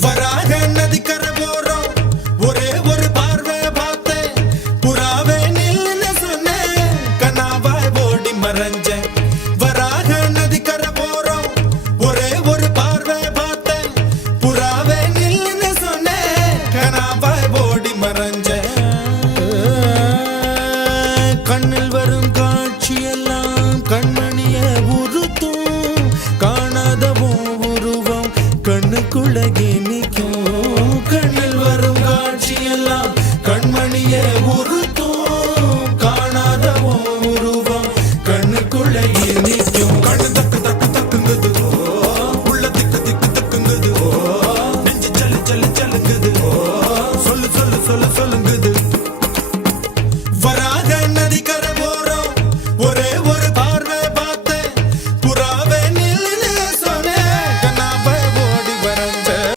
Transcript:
வராக நதிக்கரை போறோம் ஒரே ஒரு பார்வை பார்த்தேன் புறாவே நில்லுன்னு சொன்னேன் கனாவாய் ஓடி மறைஞ்சேன் வராக நதிக்கரை போறோம் ஒரே ஒரு பார்வை பார்த்தேன் புறாவே நில்லுன்னு சொன்னேன் கனாவாய் ஓடி மறைஞ்சேன் கண்ணில் வரும் காட்சியெல்லாம் கண்மணிய உறுத்தும் காணாதவோ உருவம் கண்ணுக்குள்ளகே நிற்கும் கண்ணில் வரும் காட்சியெல்லாம் கண்மணிய உரு